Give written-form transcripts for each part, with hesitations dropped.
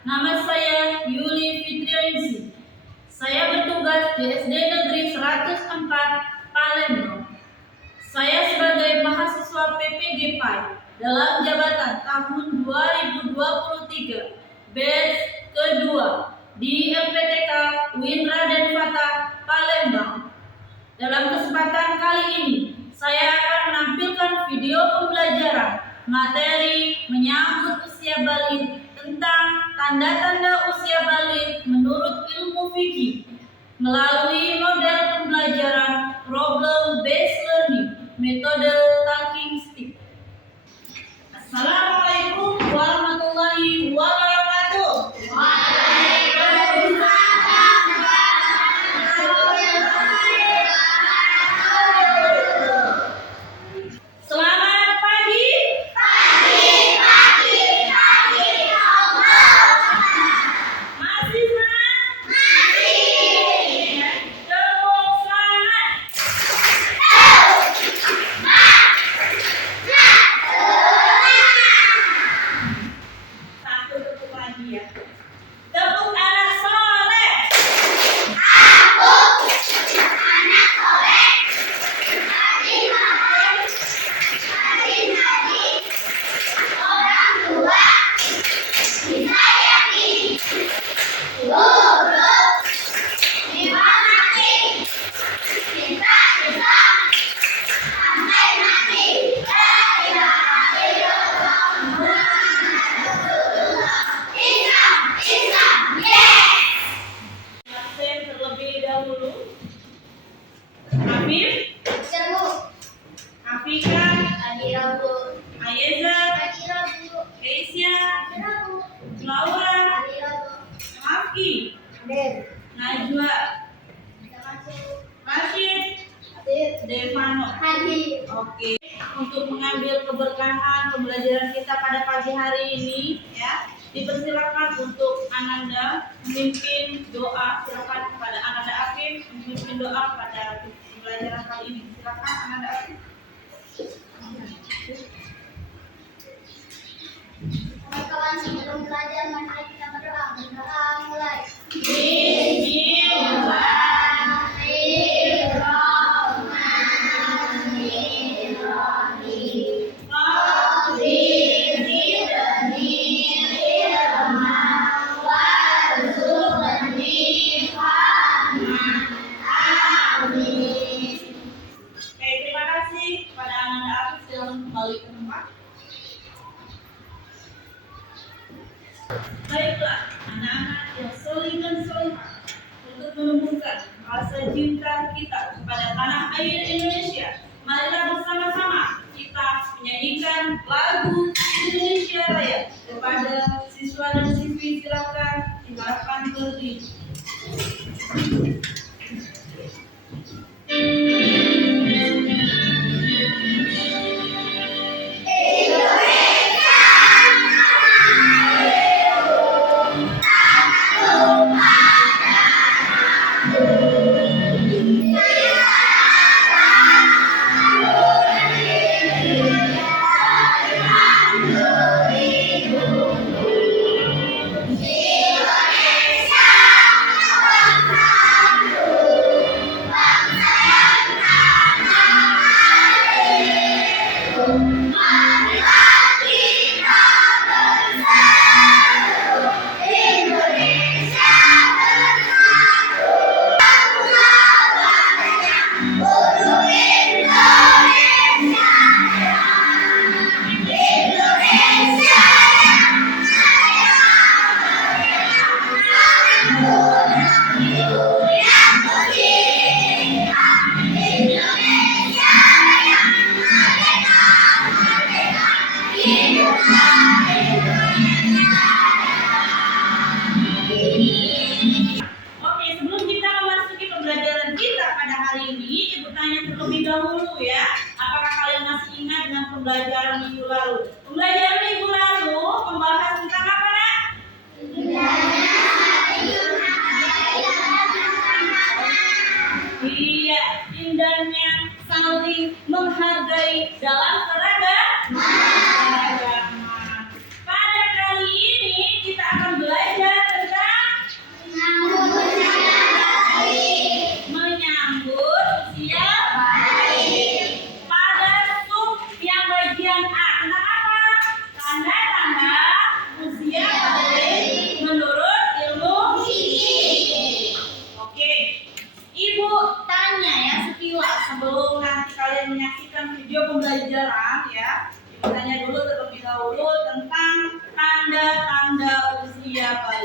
Nama saya Yuli Fitrianingsih. Saya bertugas di SD Negeri 104 Palembang. Saya sebagai mahasiswa PPG PAI dalam jabatan tahun 2023 batch kedua di LPTK UIN Raden Fatah Palembang. Dalam kesempatan kali ini, saya akan menampilkan video pembelajaran materi menyambut usia balik tentang tanda-tanda usia balik menurut ilmu fikih melalui model pembelajaran problem based learning metode talking stick. Assalamualaikum warahmatullahi wabarakatuh. Selamat pagi. Masih semangat? Tepuk semangat. Satu tepuk lagi ya. Tepuk anak soleh. Absen terlebih dahulu. Afif, Afika, Ayeza, Keisha, Laura, Afki, Najwa, Rashid, Devano. Oke, untuk mengambil keberkahan pembelajaran kita pada pagi hari ini, ya, dipersilakan untuk Ananda memimpin doa. Silakan kepada Ananda Afif memimpin doa pada pembelajaran kali ini. Silakan Ananda Afif. Kawan-kawan, sebelum belajar mari kita berdoa. Berdoa mulai. Oke, terima kasih kepada Ananda Afif. Silakan kembali ke tempat. Baiklah, anak-anak yang soleh dan solehah, untuk menumbuhkan rasa cinta kita kepada tanah air Indonesia, marilah bersama-sama kita menyanyikan lagu Indonesia Raya. Kepada siswa dan siswi silakan silakan berdiri.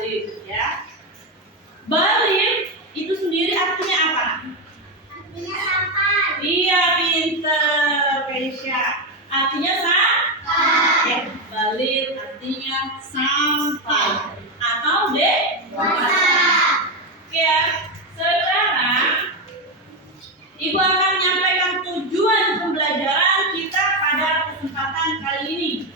balir ya. Balir itu sendiri artinya apa? Artinya sampai. Iya, pinter Keisha. Artinya sampai. Ya, balir artinya sampai atau dewasa. Oke ya. Sekarang Ibu akan menyampaikan tujuan pembelajaran kita pada kesempatan kali ini.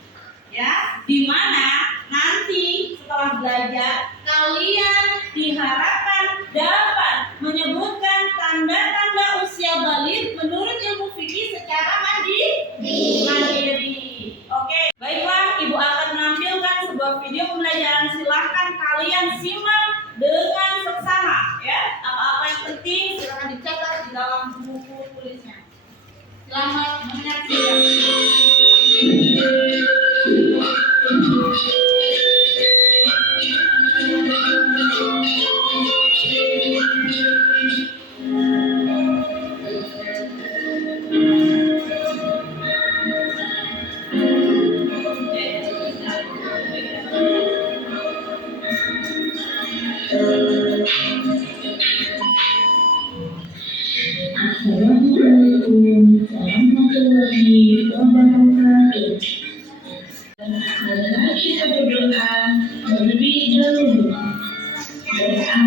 Ya, di mana nanti setelah belajar kalian diharapkan dapat menyebutkan tanda-tanda usia balir menurut ilmu fikih secara mandiri. Oke, baiklah, Ibu akan menampilkan sebuah video pembelajaran. Silahkan kalian simak dengan seksama ya. Apa-apa yang penting silahkan dicatat di dalam buku tulisnya. Selamat menyaksikan. Assalamualaikum warahmatullahi wabarakatuh. Marilah kita berdoa terlebih dahulu. Doa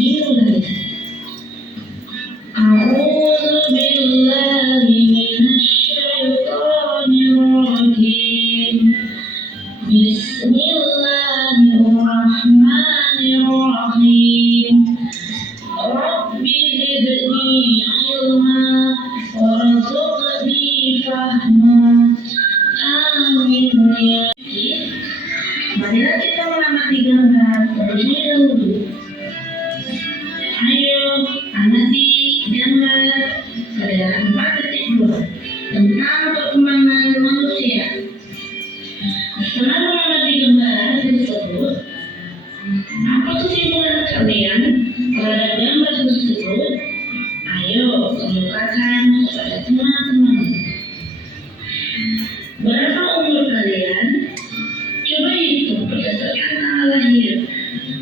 dimulai. A'udzu billahi minasyaitonir rajim. Bismillahirrahmanirrahim. Rabbi zidni ilma warzuqni fahma. Amin ya. Marilah kita mengamati gambar terlebih dahulu. Ayo amati gambar pada 4.2 tentang perkembangan manusia. Setelah mengamati gambar tersebut, apa kesimpulan kalian terhadap gambar tersebut? Ayo kemukakan kepada teman-teman. Berapa umur kalian? Coba hitung berdasarkan tanggal lahir.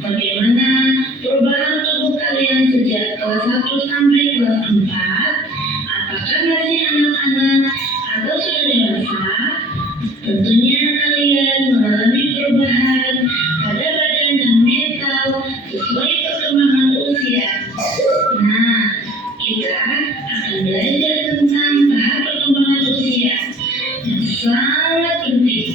Bagaimana perubahan tubuh kalian sejak kelas 1 sampai kelas 4? Apakah masih anak-anak atau sudah dewasa? Tentunya kalian mengalami perubahan pada badan dan mental sesuai perkembangan usia. Nah, kita akan belajar tentang tahap perkembangan usia yang sangat penting,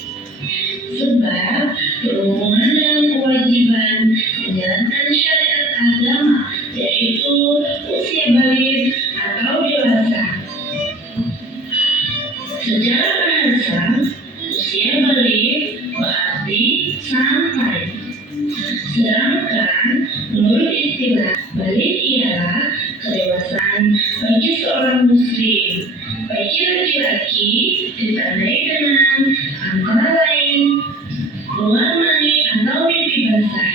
sebab berhubungan dengan kewajiban menjalankan syariat agama, yaitu usia baligh atau dewasa. Secara bahasa, usia baligh berarti sampai. Sedangkan menurut istilah baligh ialah kedewasaan bagi seorang muslim. Bagi laki-laki ditandai dengan antara lain keluar mani atau mimpi basah,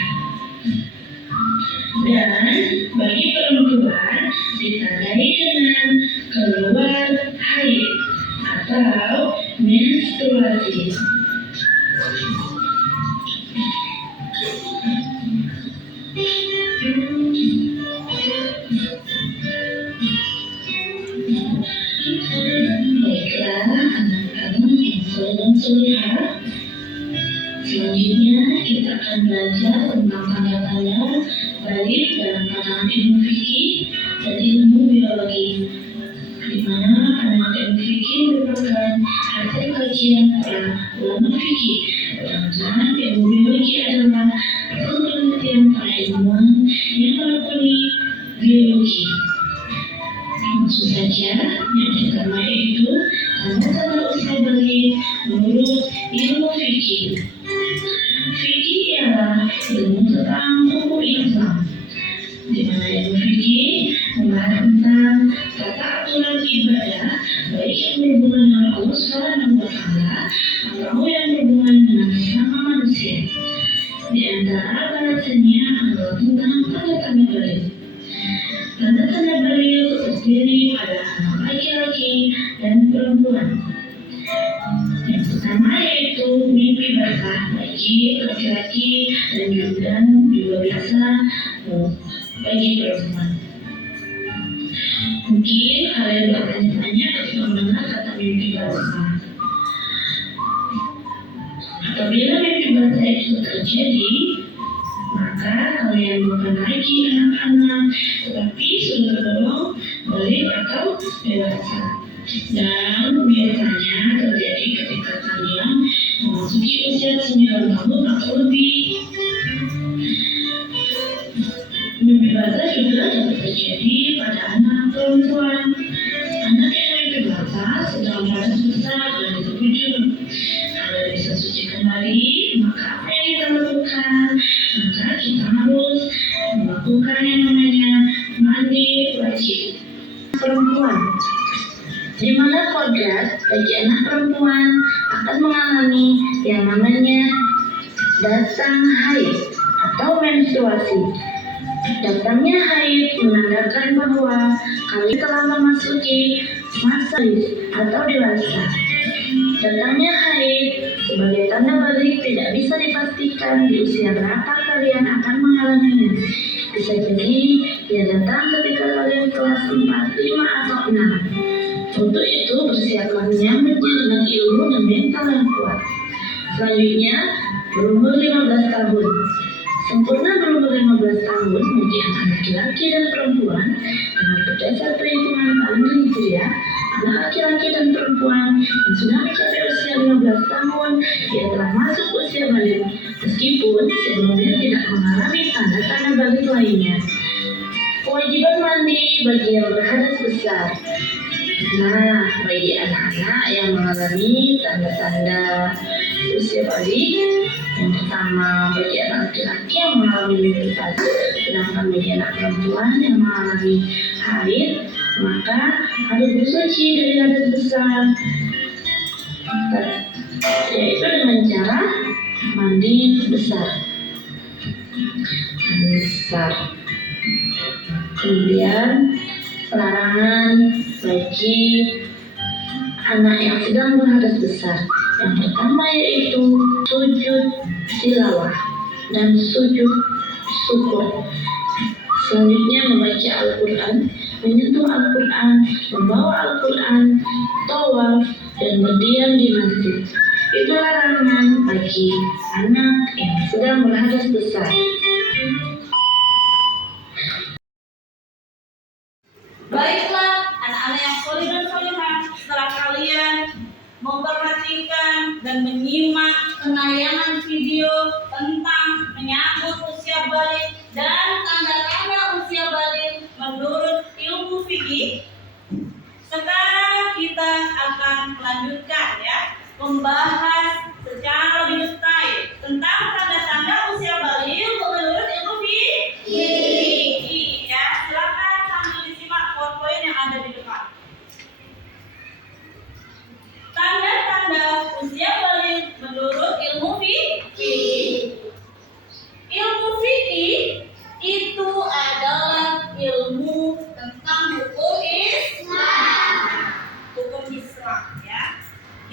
dan bagi perempuan ditandai dengan keluar haid atau menstruasi. Baiklah anak-anak yang soleh dan solehah, selanjutnya kita akan belajar tentang tanda-tanda baligh dalam pandangan ilmu fikih dan ilmu biologi, di mana pandangan ilmu fikih merupakan hasil kajian para ulama fikih, sedangkan ilmu biologi adalah hasil penelitian para ilmuwan yang melakoni biologi. Maksud saja yang pertama yaitu tanda-tanda usia baligh menurut ilmu fikih. Fikih ialah ilmu tentang hukum Islam, di mana ilmu fikih membahas tentang tata aturan ibadah, baik yang berhubungan dengan Allah Subhanahu wa Ta'ala atau yang berhubungan dengan sesama manusia. Di antara bahasanya adalah tentang tanda-tanda baligh. Tanda-tanda baligh terdiri pada anak laki-laki dan perempuan. Yang pertama yaitu mimpi basah bagi laki-laki dan bagi perempuan. Mungkin kalian bertanya-tanya ketika mendengar kata mimpi basah. Apabila mimpi basah itu terjadi, maka kalian bukan lagi anak-anak, tetapi sudah tergolong balik atau dewasa. Dan biasanya terjadi ketika kalian memasuki usia 9 tahun atau lebih. Mimpi basah juga dapat terjadi pada anak perempuan. Anak yang mimpi basah sedang merasa susah dan terkejut. Agar bisa suci kembali, maka apa yang kita lakukan? Maka kita harus melakukan yang namanya mandi wajib perempuan, di mana kodrat bagi anak perempuan akan mengalami yang namanya datang haid atau menstruasi. Datangnya haid menandakan bahwa kalian telah memasuki masa atau dewasa. Datangnya haid sebagai tanda balik tidak bisa dipastikan di usia berapa kalian akan mengalaminya. Bisa jadi dia datang ketika kalian kelas 4, 5, atau 6. Untuk itu bersiaplah menyambutnya dengan ilmu dan mental yang kuat. Selanjutnya, berumur 15 tahun. Sempurna berumur 15 tahun bagi anak laki-laki dan perempuan dengan berdasar perhitungan kalender Hijriah. Anak laki-laki dan perempuan yang sudah mencapai usia 15 tahun, dia telah masuk usia balik, meskipun sebelumnya tidak mengalami tanda-tanda balik lainnya. Kewajiban mandi bagi yang berhadas besar. Nah, bagi anak-anak yang mengalami tanda-tanda usia balik, yang pertama bagi anak laki-laki yang mengalami mimpi basah, sedangkan bagi anak perempuan yang mengalami haid, maka harus bersuci dari hadas besar, yaitu dengan cara mandi besar. Kemudian larangan bagi anak yang sedang berhadas besar. Yang pertama yaitu sujud tilawah dan sujud syukur. Selanjutnya membaca Al-Quran, menyentuh Al-Quran, membawa Al-Quran, tawaf, dan berdiam di masjid. Itu larangan bagi anak yang sedang berhadas besar. Baiklah, anak-anak yang soleh dan solehah, setelah kalian memperhatikan dan menyimak penayangan video tentang menyambut usia balik dan tanda-tanda usia balik menurut ilmu fikih, sekarang kita akan melanjutkan membahas secara lebih detail tentang tanda-tanda usia balik menurut ilmu fikih. Silakan sambil disimak PowerPoint yang ada di depan. Tanda-tanda usia balik menurut ilmu fikih. Ilmu fikih itu adalah ilmu tentang hukum Islam. Hukum Islam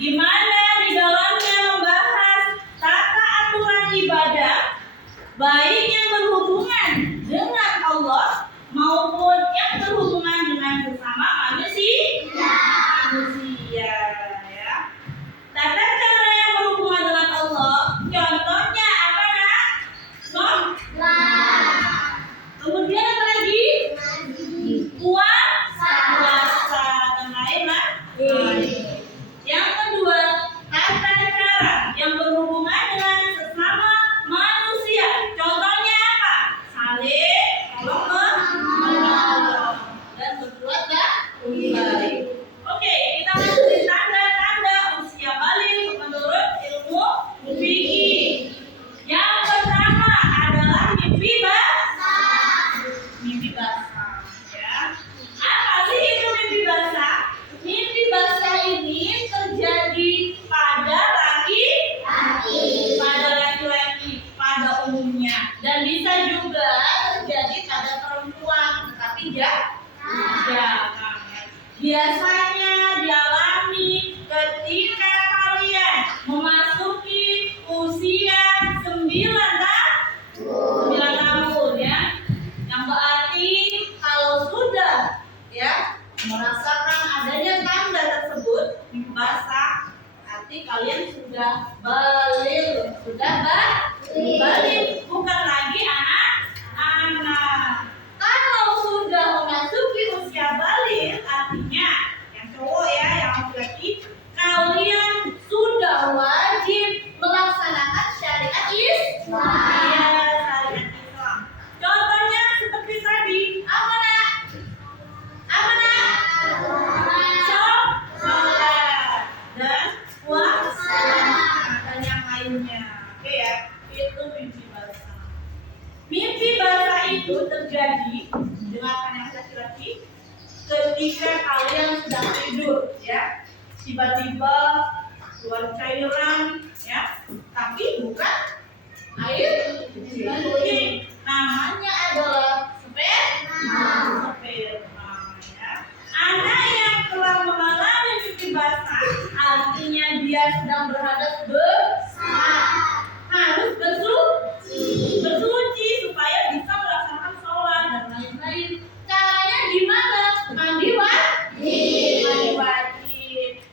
di mana di dalamnya membahas tata aturan ibadah baik yang berhubungan dengan Allah maupun yang berhubungan dengan sesama manusia. Tata cara yang berhubungan dengan Allah, contohnya apa nak? Kemudian apa lagi? Puasa dan lain-lain. Yang kedua, tata cara yang berhubungan dengan sesama manusia, contohnya apa? Saling menolong dan berbuat baik. Oke, kita masuk di tanda-tanda usia balik menurut ilmu fikih. Yang pertama adalah mimpi basah. Mimpi basah, Apa sih itu mimpi basah? Mimpi basah ini terjadi pada laki-laki, pada umumnya, dan bisa juga terjadi pada perempuan, tapi jarang. Biasanya dialami ketika kalian memasuki usia 9 tahun itu terjadi, dengarkan yang laki-laki, ketika kalian sedang tidur, ya, tiba-tiba keluar cairan, ya, tapi bukan air kencing. Namanya adalah sperma. Ya. Anak yang telah mengalami mimpi basah, artinya dia sedang berhadas besar, harus bersuci supaya bisa melaksanakan sholat dan lain-lain. Caranya gimana? Mandi wajib.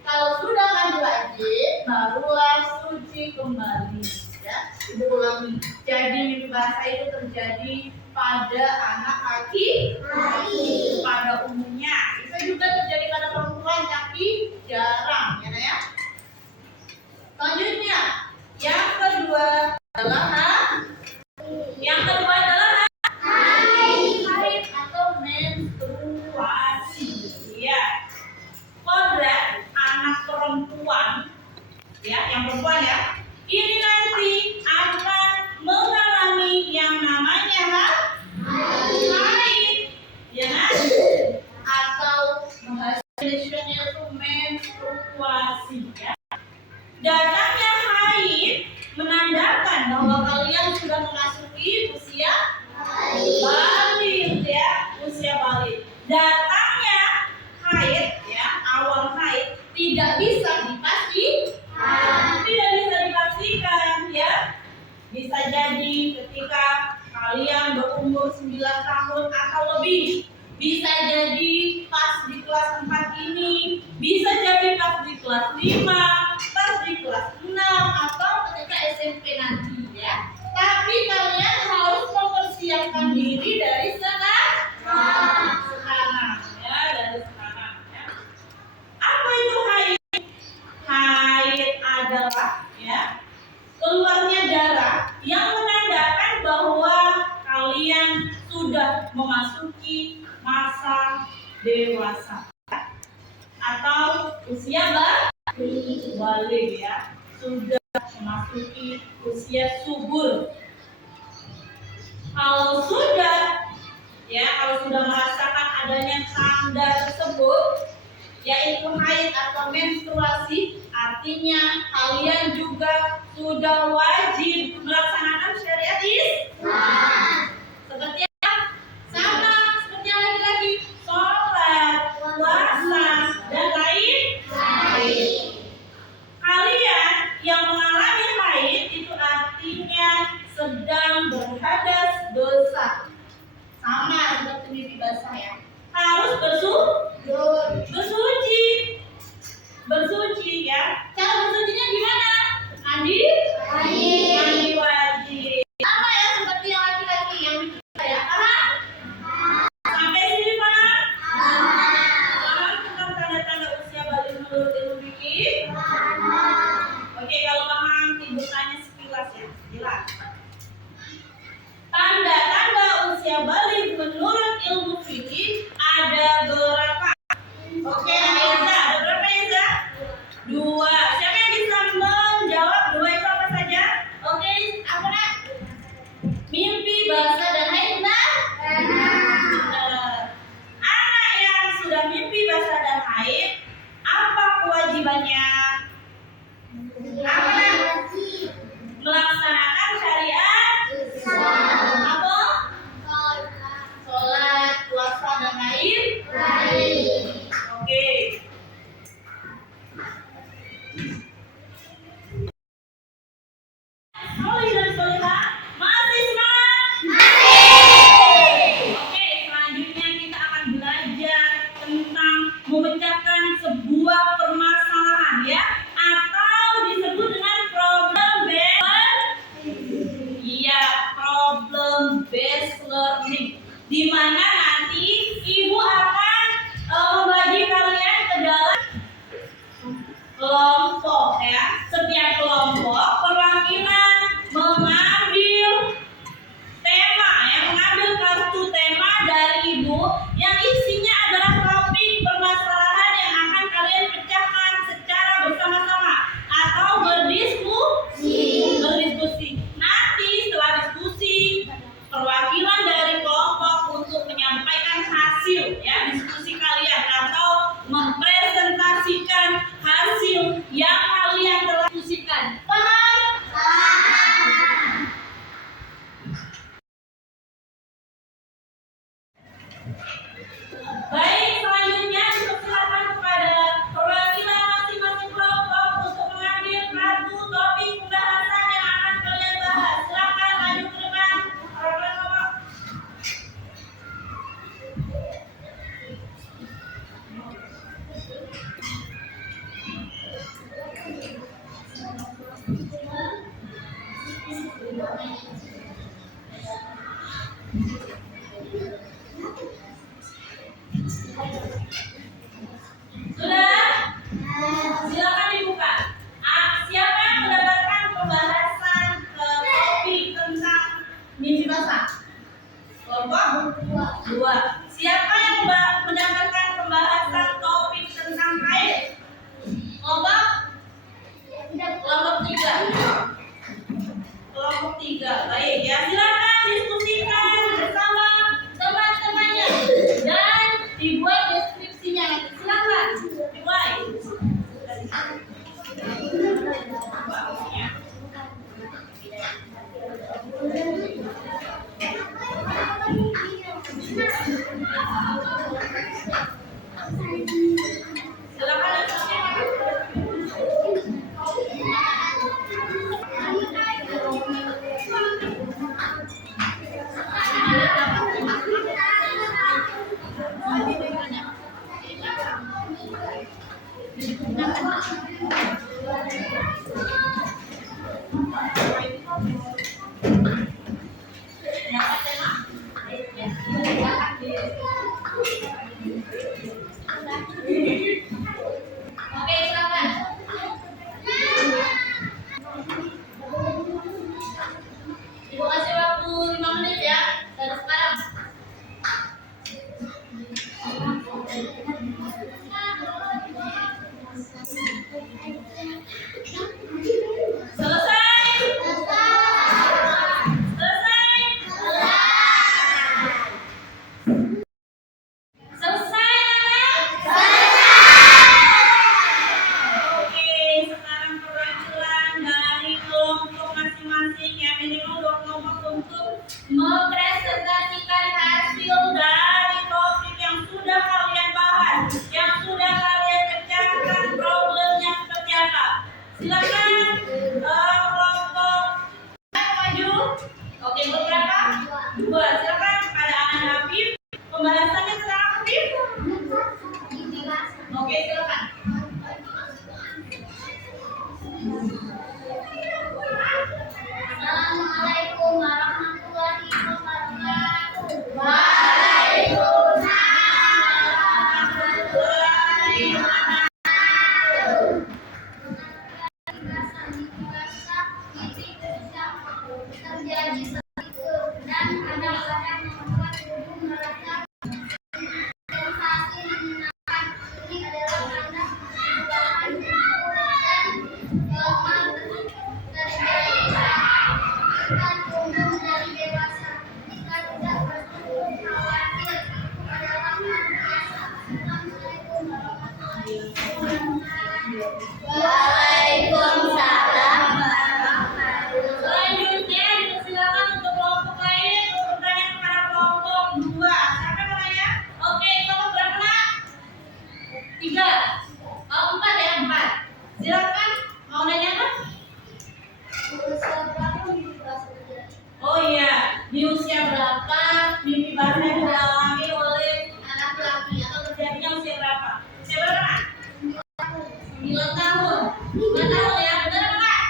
Kalau sudah mandi wajib, barulah suci kembali. Ya, ibu ulangi. Jadi mimpi basah itu terjadi pada anak laki-laki pada umumnya. Bisa juga terjadi pada perempuan, tapi jarang, ya. Selanjutnya, yang kedua adalah haid atau menstruasi. Ya, kodrat anak perempuan, ya, yang perempuan ya, ini nanti akan mengalami yang namanya haid, ya kan? Atau bahasa Indonesia itu menstruasi, ya. Datangnya haid menandakan bahwa kalian sudah memasuki usia balik, ya, usia balik. Datangnya haid, ya, awal haid tidak bisa dipastikan, ya. Bisa jadi ketika kalian berumur 9 tahun atau lebih, bisa jadi pas di kelas 4 ini, bisa jadi pas di kelas 5, pas di kelas 6, atau ketika SMP nanti, ya. Tapi kalian harus mempersiapkan diri dari sekarang, ya, dari sekarang, ya. Apa itu haid? Haid adalah, ya, keluarnya darah yang menandakan bahwa kalian sudah memasuki masa dewasa atau usia balik, ya, sudah memasuki usia subur. Kalau sudah merasakan adanya tanda tersebut, yaitu haid atau menstruasi, artinya kalian juga sudah wajib melaksanakan syariat Islam. Seperti apa? Sama seperti yang laki-laki, sholat, puasa, dan lain-lain. Kalian yang mengalami haid itu artinya sedang berhadas besar. Sama seperti mimpi basah, ya. Harus bersuci, ya. Cara bersucinya gimana? Mandi wajib. Sama ya seperti yang laki-laki yang kita, ya. Paham? Sampai sini paham? Paham tentang tanda-tanda usia balik menurut ilmu fikih? Oke, kalau paham ibu tanya sekilas, ya. Jelas. Tanda-tanda usia balik menurut ilmu fikih ada berapa? Oke, Aiza, ada berapa, Aiza? 2. Siapa yang bisa menjawab 2 itu apa saja? Oke, apa nak? Mimpi basah dan haid, benar? Anak yang sudah mimpi basah dan haid, apa kewajibannya? Apa nak? Melaksanakan syariat Islam. Apa? Sholat, puasa, dan lain-lain. Oke. Solih dan solihah masih semangat? Oke, selanjutnya kita akan belajar tentang memecahkan sebuah permasalahan, ya, atau disebut dengan problem based learning, di mana nanti ibu akan membagi kalian ke dalam kelompok, ya. Setiap kelompok perwakilan mengambil tema, ya, mengambil kartu tema dari ibu yang isinya adalah topik permasalahan yang akan kalian pecahkan secara bersama-sama atau berdiskusi. Nanti setelah diskusi, perwakilan dari kelompok Baik, selanjutnya dipersilakan kepada perwakilan masing-masing kelompok untuk mengambil kartu topik pembahasan yang akan kalian bahas. Silakan maju ke depan. Perwakilan kelompok. Sudah? Silakan dibuka. Siapa yang mendapatkan pembahasan topik tentang mimpi basah? Kelompok dua. Siapa yang mendapatkan pembahasan topik tentang air? Kelompok tiga. Kelompok tiga. Baik ya, silakan diskusikan bersama teman-temannya dan dibuat deskripsinya nanti. Silakan dimulai. Silakan diskusikan. Oke, silakan. Ibu kasih waktu 5 menit ya, dari sekarang. Selesai? Selesai? Selesai, Nana? Oke, sekarang perwakilan dari kelompok masing-masing ya, minimal 2 kelompok untuk mempresentasikan hasil dari topik yang sudah kalian bahas, yang sudah kalian pecahkan problemnya seperti apa. Silakan kelompok maju. Oke, berapa? 2. Silakan pada Anak Habib. Pembahasannya tentang apa, Habib? Oke, silakan. Assalamualaikum warahmatullahi wabarakatuh. Terjadi seperti dan kadang-kadang membuat tubuh merasa sensasi menyenangkan. Ini adalah tanda perubahan tubuh dan lemah terjadi dan tumbuh dari dewasa. Jika tidak bertumbuh khawatir adalah hal biasa. Assalamualaikum warahmatullahi wabarakatuh. Waalaikumsalam. Selanjutnya dipersilakan untuk kelompok lain untuk bertanya kepada kelompok 2. Siapa yang mau nanya? Oke, kelompok berapa, Nak? 3. 4 ya, 4. Silakan. Mau nanya apa? Oh iya, di usia berapa mimpi basah yang dialami oleh anak laki atau terjadinya usia berapa? Usia berapa, Nak? 9 tahun. 9 tahun ya, benar apa, Kak?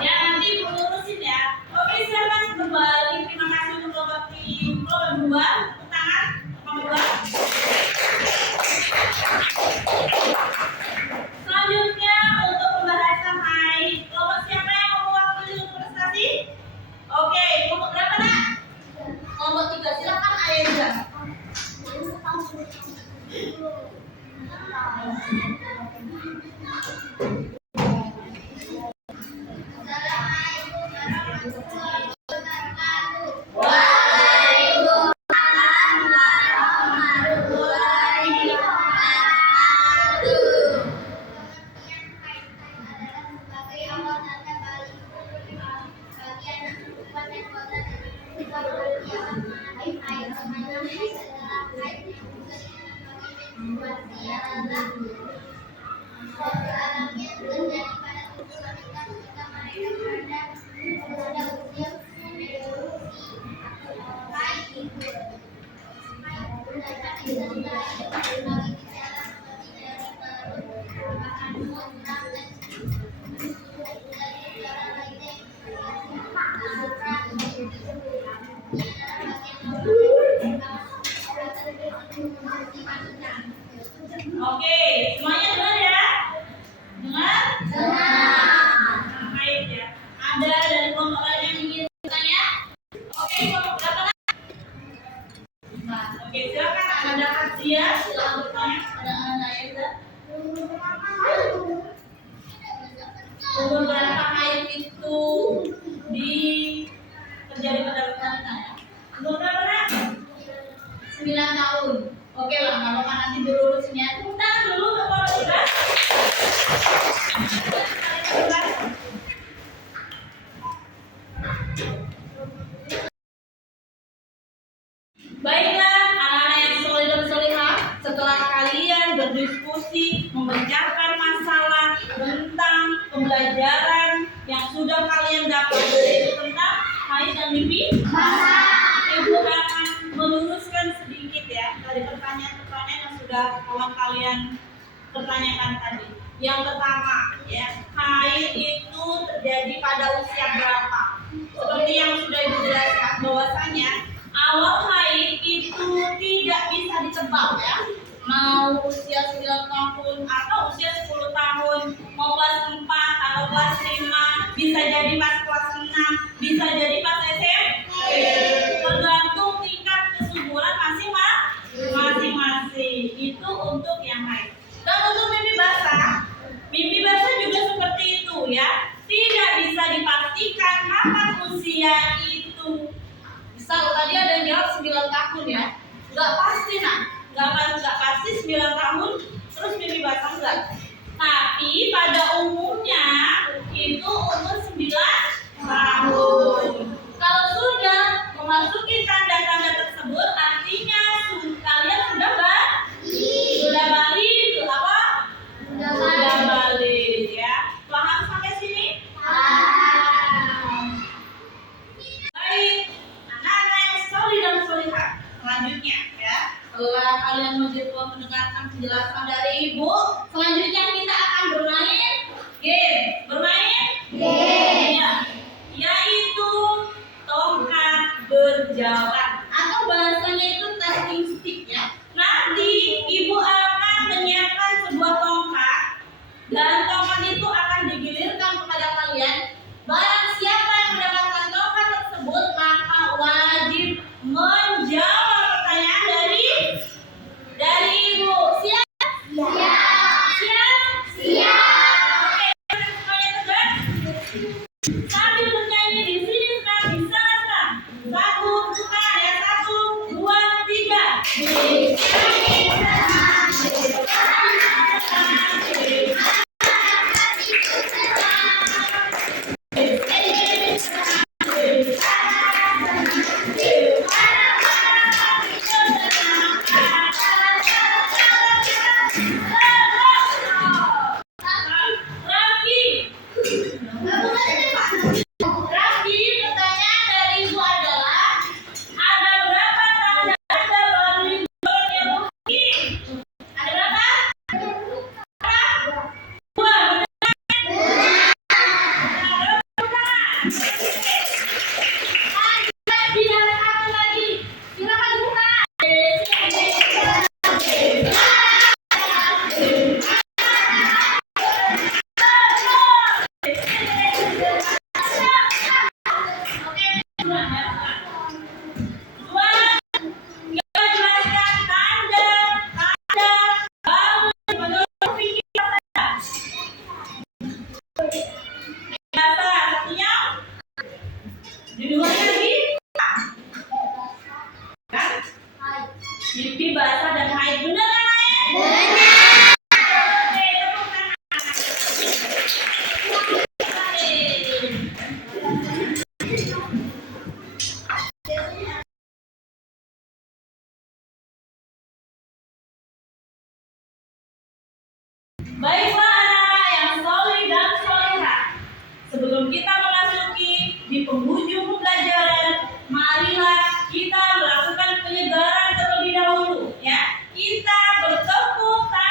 Ya, nanti Ibu lurusin ya. Oke, silakan kembali. Terima kasih untuk kelompok 2. Tepuk tangan, kelompok 2. Selanjutnya untuk pembahasan haid. Kelompok siapa yang mau mewakili untuk prestasi? Oke, kelompok berapa, Nak? Kelompok 3, silakan. Oke, silakan ada Azia, silakan bertanya kepada anak Eza. Umur berapa haid itu di terjadi pada wanita ya? Umur berapa nak? 9 tahun. Oke lah, kalau kan nanti dilurusinnya, tepuk tangan dulu kalau sudah. Baiklah, anak-anak yang soleh dan solehah, setelah kalian berdiskusi memecahkan masalah tentang pembelajaran yang sudah kalian dapat yaitu tentang haid dan mimpi basah, Ibu akan meluruskan sedikit ya dari pertanyaan-pertanyaan yang sudah kawan kalian pertanyakan tadi. Yang pertama, ya, haid itu terjadi pada usia berapa? Seperti yang sudah Ibu jelaskan bahwasanya awal haid itu tidak bisa ditebak ya. Mau usia 9 tahun atau usia 10 tahun, mau kelas 4 atau kelas 5, bisa jadi pas kelas 6, bisa jadi pas SMP. Tergantung tingkat kesuburan masing-masing. Itu untuk yang haid. Dan untuk mimpi basah juga seperti itu ya. Tidak bisa dipastikan kapan usia itu. Misal tadi ada yang jawab 9 tahun ya. Enggak pasti nak. Enggak pasti 9 tahun terus mimpi basah enggak. Tapi pada umumnya itu umur 9 tahun. Kalau sudah memasuki tanda-tanda tersebut artinya kalian sudah balik ke apa? Sudah balik ya. Paham sampai sini? Baik, anak-anak yang soleh dan solehah. Selanjutnya ya, setelah kalian mendengarkan penjelasan dari Ibu, selanjutnya kita akan bermain game. Ya, yaitu tongkat berjalan atau bahasanya itu testing stick ya. Nanti Ibu akan menyiapkan sebuah tongkat dan tongkat itu akan digilirkan kepada kalian. Barang siapa yang mendapatkan tongkat tersebut maka wajib menjawab pertanyaan dari Ibu. Siap? Siap. Oke, semuanya tegas? Sambil bernyanyi di sini senang, bisa senang. 1, bukan ya, 1, 2, 3. Raffi, pertanyaan dari Ibu adalah ada berapa tanda baling yang mungkin? Ada berapa? 2, benar. Satu lagi. Silakan buka. Mimpi basah dan haid, benar kan haid? Oke, tepuk tangan. Baiklah anak-anak yang soleh dan solehah, sebelum kita memasuki di penghujung pembelajaran, marilah kita melakukan penyegaran terlebih dahulu ya. Kita bertepuk tangan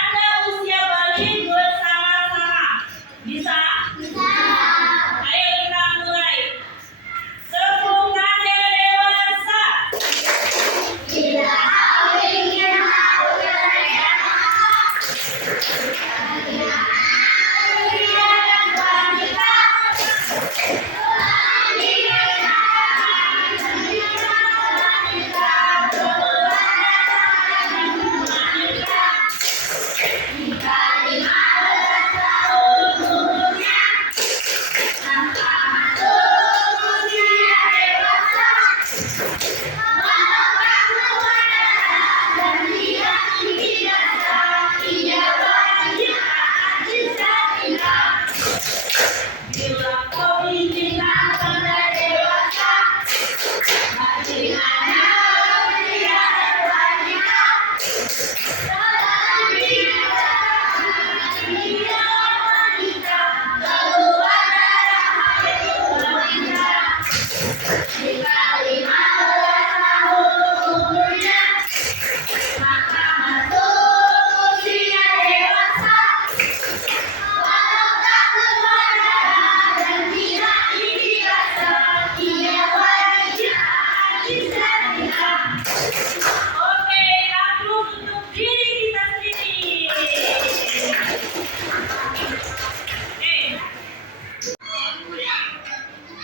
Oke, takluk untuk diri kita sendiri.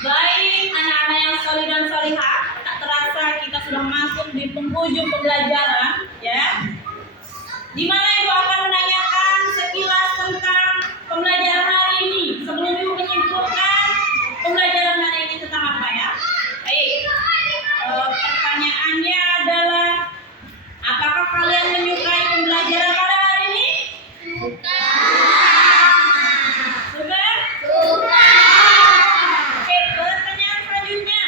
Baik, anak-anak yang solih dan solihah, tak terasa kita sudah masuk di penghujung pembelajaran, ya. Di mana Ibu akan menanyakan sekilas tentang pembelajaran hari ini. Sebelum Ibu menyimpulkan pembelajaran hari ini tentang apa, ya? Baik. Pertanyaannya adalah, apakah kalian menyukai pembelajaran pada hari ini? Suka. Oke, pertanyaan selanjutnya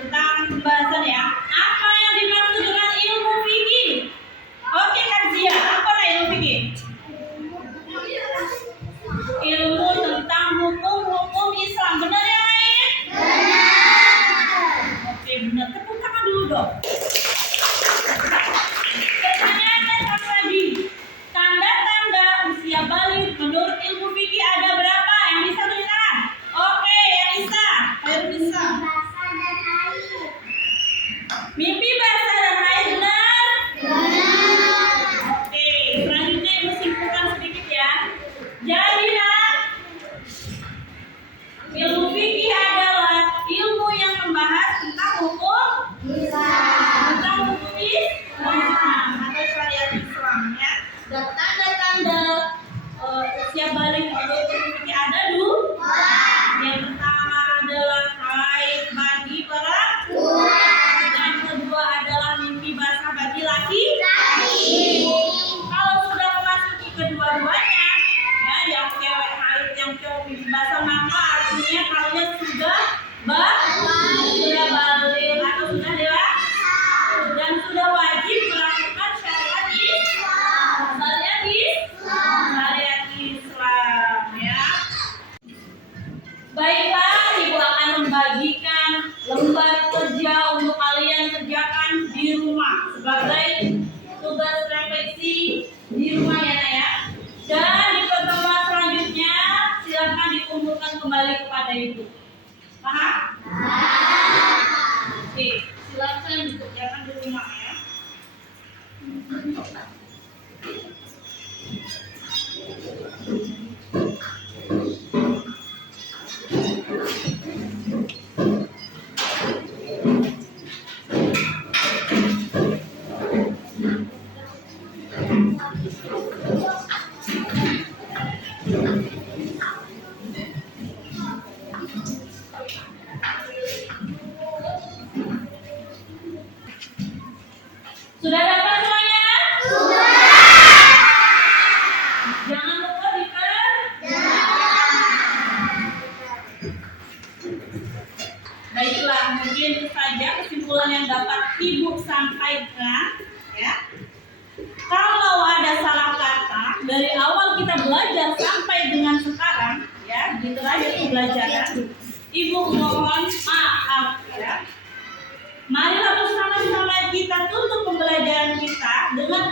tentang pembahasan, ya. Apa yang dimaksud dengan ilmu fikih? Oke, Kak Zia, apa ilmu fikih? Ilmu tentang hukum-hukum Islam. Benar ya, lain? Oke, benar. Tepuk tangan dulu dong. Pertanyaannya satu lagi. Tanda-tanda usia balik menurut ilmu fikih ada berapa? Yang bisa tunjuk tangan? Oke, yang bisa. Ayo bisa. Mimpi basah dan haid benar? Oke, selanjutnya Ibu simpulkan sedikit, ya. Jadi, nak, ilmu fikih adalah ilmu yang membahas tentang hukum Islam atau syariat Islam, ya. Dan tanda-tanda usia balik menurut ilmu fikih ada dua. Yang pertama adalah haid bagi perempuan. Yang kedua adalah mimpi basah bagi laki-laki. Kalau sudah memasuki kedua-duanya, ya, yang cewek haid, yang cowok mimpi basah, maka artinya kalian sudah balik atau sudah dewasa dan sudah wajib melakukan syariat Islam, ya. Baiklah, Ibu akan membagikan lembar kerja untuk kalian kerjakan di rumah sebagai tugas refleksi di rumah, ya, ya. Dan di pertemuan selanjutnya silakan dikumpulkan kembali kepada Ibu. Paham? Oke, silakan dikerjakan di rumah, ya. Sudah dapat semuanya? Jangan lupa Baiklah, mungkin itu saja kesimpulan yang dapat Ibu sampaikan, ya. Kalau ada salah kata dari awal kita belajar sampai dengan sekarang, ya, di terakhir pembelajaran, Ibu mohon maaf, ya. Marilah bersama-sama kita tutup pembelajaran kita dengan